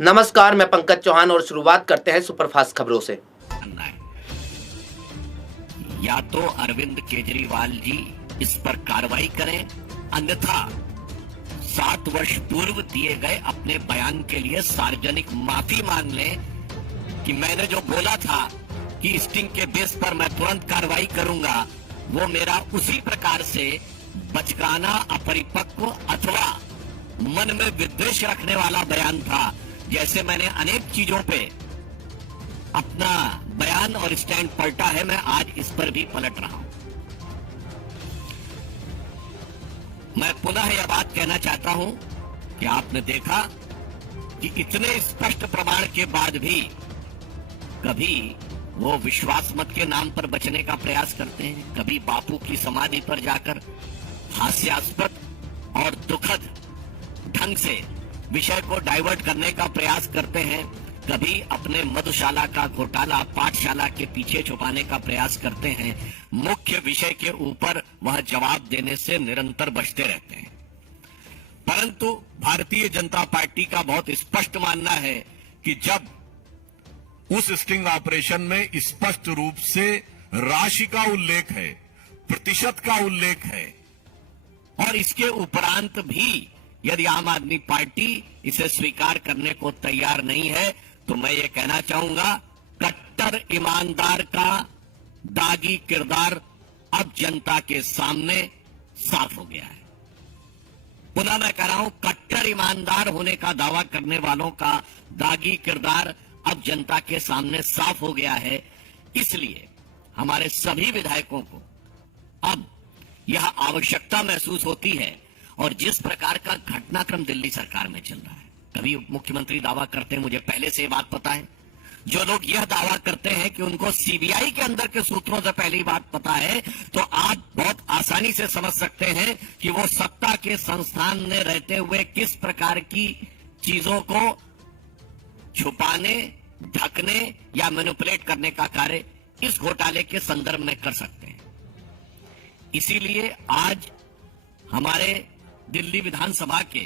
नमस्कार, मैं पंकज चौहान और शुरुआत करते हैं सुपरफास्ट खबरों से। या तो अरविंद केजरीवाल जी इस पर कार्रवाई करें, अन्यथा 7 वर्ष पूर्व दिए गए अपने बयान के लिए सार्वजनिक माफी मांग लें कि मैंने जो बोला था कि स्टिंग के बेस पर मैं तुरंत कार्रवाई करूंगा, वो मेरा उसी प्रकार से बचकाना, अपरिपक्व अथवा मन में विद्वेष रखने वाला बयान था। जैसे मैंने अनेक चीजों पे अपना बयान और स्टैंड पलटा है, मैं आज इस पर भी पलट रहा हूं। मैं पुनः यह बात कहना चाहता हूं कि आपने देखा कि इतने स्पष्ट प्रमाण के बाद भी कभी वो विश्वास मत के नाम पर बचने का प्रयास करते हैं, कभी बापू की समाधि पर जाकर हास्यास्पद और दुखद ढंग से विषय को डाइवर्ट करने का प्रयास करते हैं, कभी अपने मधुशाला का घोटाला पाठशाला के पीछे छुपाने का प्रयास करते हैं। मुख्य विषय के ऊपर वह जवाब देने से निरंतर बचते रहते हैं। परंतु भारतीय जनता पार्टी का बहुत स्पष्ट मानना है कि जब उस स्टिंग ऑपरेशन में स्पष्ट रूप से राशि का उल्लेख है, प्रतिशत का उल्लेख है, और इसके उपरांत भी यदि आम आदमी पार्टी इसे स्वीकार करने को तैयार नहीं है, तो मैं ये कहना चाहूंगा, कट्टर ईमानदार का दागी किरदार अब जनता के सामने साफ हो गया है। पुनः मैं कह रहा हूं, कट्टर ईमानदार होने का दावा करने वालों का दागी किरदार अब जनता के सामने साफ हो गया है। इसलिए हमारे सभी विधायकों को अब यह आवश्यकता महसूस होती है, और जिस प्रकार का घटनाक्रम दिल्ली सरकार में चल रहा है, कभी मुख्यमंत्री दावा करते हैं, मुझे पहले से बात पता है, जो लोग यह दावा करते हैं कि उनको सीबीआई के अंदर के सूत्रों से पहली बात पता है, तो आप बहुत आसानी से समझ सकते हैं कि वो सत्ता के संस्थान में रहते हुए किस प्रकार की चीजों को छुपाने, ढकने या मैनिपुलेट करने का कार्य इस घोटाले के संदर्भ में कर सकते हैं। इसीलिए आज हमारे दिल्ली विधानसभा के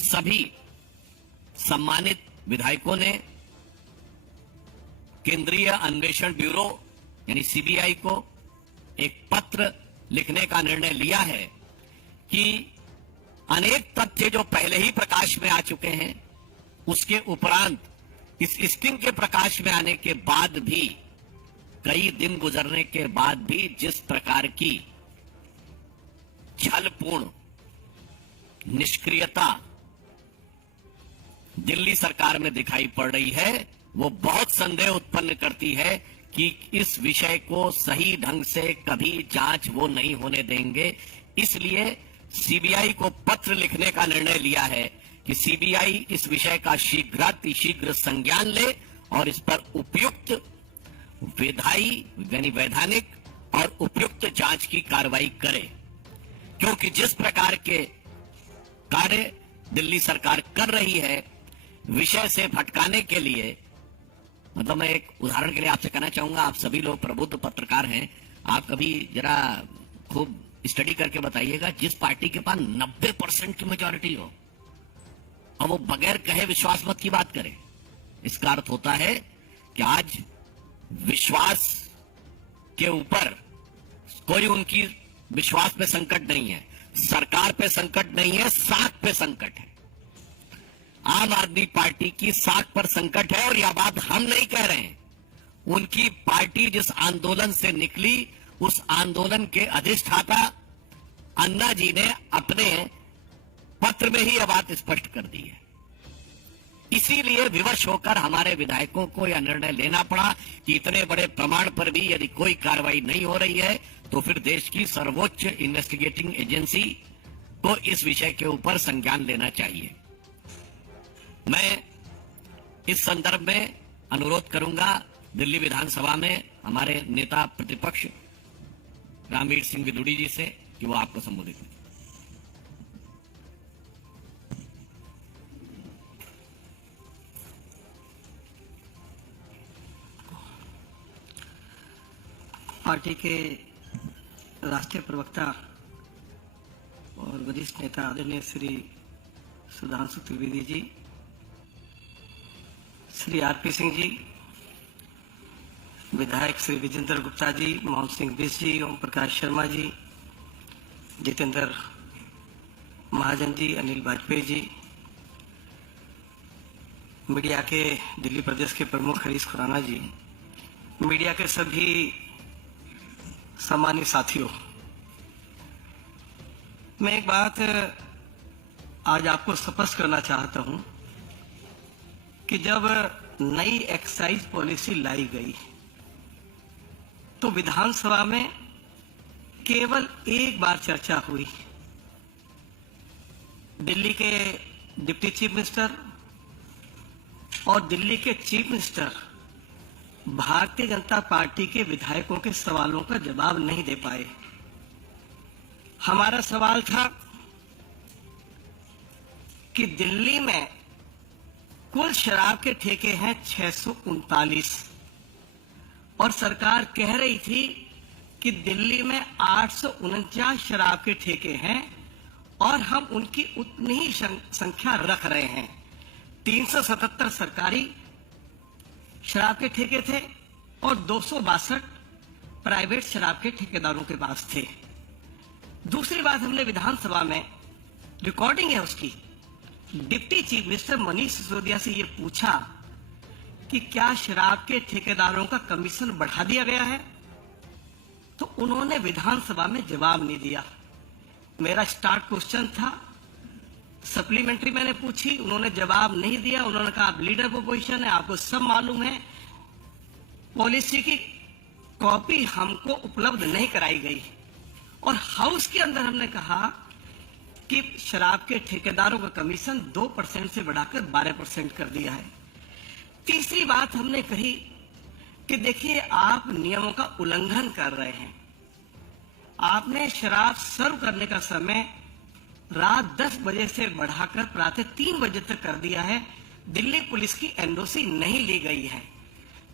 सभी सम्मानित विधायकों ने केंद्रीय अन्वेषण ब्यूरो यानी सीबीआई को एक पत्र लिखने का निर्णय लिया है कि अनेक तथ्य जो पहले ही प्रकाश में आ चुके हैं, उसके उपरांत इस स्टिंग के प्रकाश में आने के बाद भी, कई दिन गुजरने के बाद भी जिस प्रकार की छलपूर्ण निष्क्रियता दिल्ली सरकार में दिखाई पड़ रही है, वो बहुत संदेह उत्पन्न करती है कि इस विषय को सही ढंग से कभी जांच वो नहीं होने देंगे। इसलिए सीबीआई को पत्र लिखने का निर्णय लिया है कि सीबीआई इस विषय का शीघ्र संज्ञान ले और इस पर उपयुक्त वैधानिक और उपयुक्त जांच की कार्रवाई करे, क्योंकि जिस प्रकार के कार्य दिल्ली सरकार कर रही है विषय से भटकाने के लिए, मतलब मैं एक उदाहरण के लिए आपसे कहना चाहूंगा, आप सभी लोग प्रबुद्ध पत्रकार हैं, आप कभी जरा खूब स्टडी करके बताइएगा, जिस पार्टी के पास 90% की मेजॉरिटी हो और वो बगैर कहे विश्वास मत की बात करे, इसका अर्थ होता है कि आज विश्वास के ऊपर कोई उनकी विश्वास पे संकट नहीं है, सरकार पे संकट नहीं है, साख पे संकट है। आम आदमी पार्टी की साख पर संकट है, और यह बात हम नहीं कह रहे हैं। उनकी पार्टी जिस आंदोलन से निकली, उस आंदोलन के अधिष्ठाता अन्ना जी ने अपने पत्र में ही यह बात स्पष्ट कर दी है। इसीलिए विवश होकर हमारे विधायकों को यह निर्णय लेना पड़ा कि इतने बड़े प्रमाण पर भी यदि कोई कार्रवाई नहीं हो रही है, तो फिर देश की सर्वोच्च इन्वेस्टिगेटिंग एजेंसी को इस विषय के ऊपर संज्ञान लेना चाहिए। मैं इस संदर्भ में अनुरोध करूंगा दिल्ली विधानसभा में हमारे नेता प्रतिपक्ष रामवीर सिंह विदुड़ी जी से कि वो आपको संबोधित करें। पार्टी के राष्ट्रीय प्रवक्ता और वरिष्ठ नेता आदरणीय श्री सुधांशु त्रिवेदी जी, श्री आरपी सिंह जी, विधायक श्री विजेंद्र गुप्ता जी, मोहन सिंह बिष्ट जी, ओम प्रकाश शर्मा जी, जितेंद्र महाजन जी, अनिल वाजपेयी जी, मीडिया के दिल्ली प्रदेश के प्रमुख हरीश खुराना जी, मीडिया के सभी सम्मानित साथियों, मैं एक बात आज आपको स्पष्ट करना चाहता हूं कि जब नई एक्साइज पॉलिसी लाई गई तो विधानसभा में केवल एक बार चर्चा हुई। दिल्ली के डिप्टी चीफ मिनिस्टर और दिल्ली के chief minister Bharatiya Janata party के विधायकों के सवालों का जवाब नहीं दे पाए। हमारा सवाल था कि दिल्ली में कुल शराब के ठेके हैं 639 और सरकार कह रही थी कि दिल्ली में 849 शराब के ठेके हैं और हम उनकी उतनी ही संख्या रख रहे हैं। 377 सरकारी शराब के ठेके थे और 262 प्राइवेट शराब के ठेकेदारों के पास थे। दूसरी बात, हमने विधानसभा में रिकॉर्डिंग है उसकी, deputy chief minister Manish Sisodia से यह पूछा कि क्या शराब के ठेकेदारों का कमीशन बढ़ा दिया गया है, तो उन्होंने विधानसभा में जवाब नहीं दिया। मेरा स्टार्ट क्वेश्चन था, सप्लीमेंट्री मैंने पूछी, उन्होंने जवाब नहीं दिया। उन्होंने कहा आप लीडर पोजीशन है, आपको सब मालूम है, पॉलिसी की कॉपी हमको उपलब्ध नहीं कराई गई। और हाउस के अंदर हमने कहा कि शराब के ठेकेदारों का कमीशन 2% से बढ़ाकर 12% कर दिया है। तीसरी बात हमने कही कि देखिए आप नियमों का उल्लंघन कर रहे हैं। आपने शराब सर्व करने का समय रात 10 बजे से बढ़ाकर प्रातः 3 बजे तक कर दिया है। दिल्ली पुलिस की एनओसी नहीं ली गई है।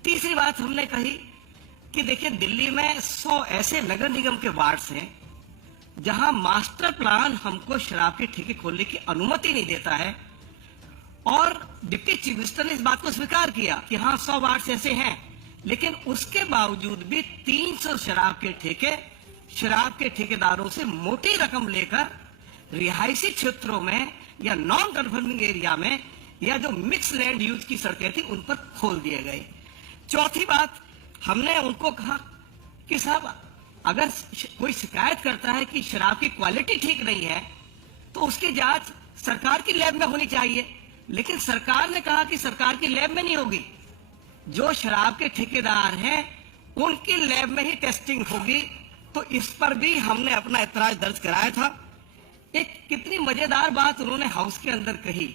तीसरी बात हमने कही कि देखिए दिल्ली में 100 ऐसे नगर निगम के वार्ड्स हैं जहां मास्टर प्लान हमको शराब के ठेके खोलने की अनुमति नहीं देता है और डिप्टी चीफ मिनिस्टर ने इस बात को स्वीकार किया कि हाँ 100 वार्ड ऐसे हैं, लेकिन उसके बावजूद भी 300 शराब के ठेकेदारों से मोटी रकम लेकर रिहायशी क्षेत्रों में या नॉन कन्फर्मिंग एरिया में या जो मिक्स लैंड यूज की सड़कें थी उन पर खोल दिए गए। चौथी बात, हमने उनको कहा कि साहब अगर कोई शिकायत करता है कि शराब की क्वालिटी ठीक नहीं है तो उसकी जांच सरकार की लैब में होनी चाहिए, लेकिन सरकार ने कहा कि सरकार की लैब में नहीं होगी, जो शराब के ठेकेदार हैं उनकी लैब में ही टेस्टिंग होगी। तो इस पर भी हमने अपना ऐतराज दर्ज कराया था। एक कितनी मजेदार बात उन्होंने हाउस के अंदर कही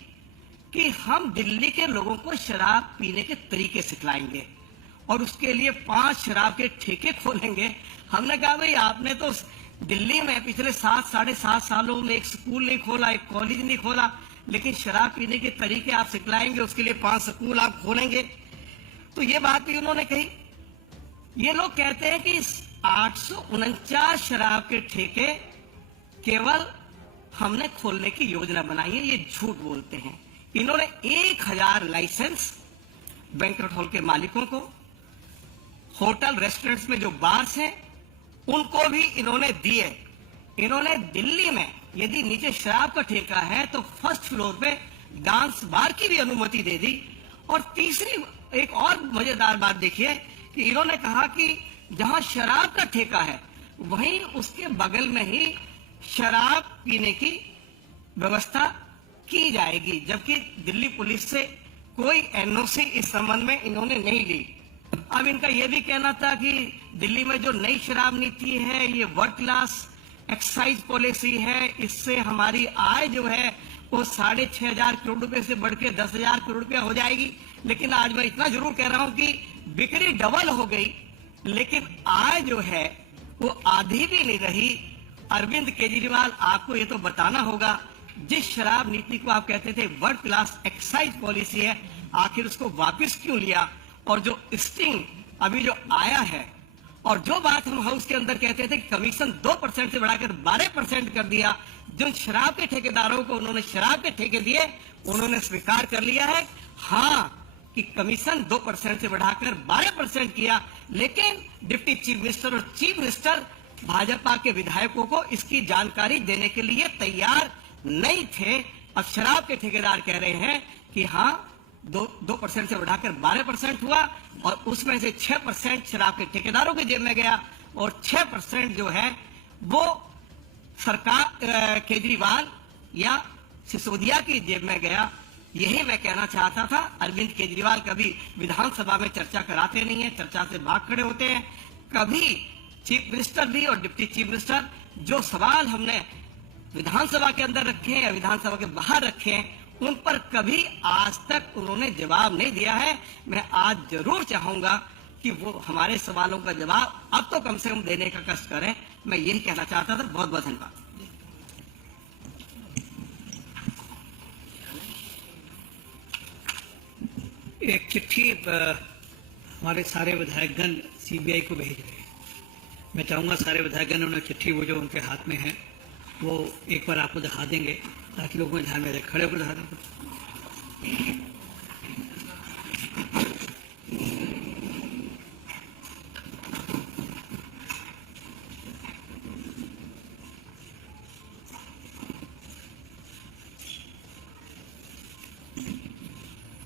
कि हम दिल्ली के लोगों को शराब पीने के तरीके सिखलाएंगे और उसके लिए 5 शराब के ठेके खोलेंगे। हमने कहा भाई आपने तो दिल्ली में पिछले 7-7.5 सालों में एक स्कूल नहीं खोला, एक कॉलेज नहीं खोला, लेकिन शराब पीने के तरीके आप सिखलाएंगे, उसके लिए 5 स्कूल आप खोलेंगे। तो ये बात भी उन्होंने कही। ये लोग कहते हैं कि 849 शराब के ठेके केवल हमने खोलने की योजना बनाई है, ये झूठ बोलते हैं। इन्होंने 1000 लाइसेंस बैंक्वेट हॉल के मालिकों को, होटल रेस्टोरेंट्स में जो बार्स हैं उनको भी इन्होंने दिए। इन्होंने दिल्ली में यदि नीचे शराब का ठेका है तो फर्स्ट फ्लोर पे डांस बार की भी अनुमति दे दी। और तीसरी एक और मजेदार बात देखिए कि इन्होंने कहा कि जहां शराब का ठेका है वहीं उसके बगल में ही शराब पीने की व्यवस्था की जाएगी, जबकि दिल्ली पुलिस से कोई एनओसी इस संबंध में इन्होंने नहीं ली। अब इनका यह भी कहना था कि दिल्ली में जो नई शराब नीति है ये वर्ल्ड क्लास एक्साइज पॉलिसी है, इससे हमारी आय जो है वो 6,500 करोड़ रुपए से बढ़ के 10,000 करोड़ रुपया हो जाएगी। लेकिन आज मैं इतना जरूर कह रहा हूं कि बिक्री डबल हो गई, लेकिन आय जो है वो आधी भी नहीं रही। अरविंद केजरीवाल, आपको ये तो बताना होगा, जिस शराब नीति को आप कहते थे वर्ल्ड क्लास एक्साइज पॉलिसी है, आखिर उसको वापस क्यों लिया? और जो स्टिंग अभी जो आया है और जो बात हम हाउस के अंदर कहते थे कि कमीशन 2% से बढ़ाकर 12% कर दिया, जो शराब के ठेकेदारों को उन्होंने शराब के ठेके दिए उन्होंने स्वीकार कर लिया है हाँ कि कमीशन 2% से बढ़ाकर 12% किया, लेकिन डिप्टी चीफ मिनिस्टर और चीफ मिनिस्टर भाजपा के विधायकों को इसकी जानकारी देने के लिए तैयार नहीं थे। अब शराब के ठेकेदार कह रहे हैं कि हाँ 2% से बढ़ाकर 12% हुआ और उसमें से 6% शराब के ठेकेदारों के जेब में गया और 6% जो है वो सरकार केजरीवाल या सिसोदिया की जेब में गया। यही मैं कहना चाहता था। अरविंद केजरीवाल कभी विधानसभा में चर्चा कराते नहीं है, चर्चा से भाग खड़े होते हैं। कभी चीफ मिनिस्टर भी और डिप्टी चीफ मिनिस्टर जो सवाल हमने विधानसभा के अंदर रखे हैं या विधानसभा के बाहर रखे हैं, उन पर कभी आज तक उन्होंने जवाब नहीं दिया है। मैं आज जरूर चाहूंगा कि वो हमारे सवालों का जवाब अब तो कम से कम देने का कष्ट करें। मैं यही कहना चाहता था। बहुत बहुत धन्यवाद। एक चिट्ठी हमारे सारे विधायकगण सीबीआई को भेज रहे हैं। मैं चाहूंगा सारे विधायकगण उन्हें चिट्ठी वो जो उनके हाथ में है वो एक बार आपको दिखा देंगे ताकि लोगों को ध्यान में रहे। खड़े होकर दिखा देंगे।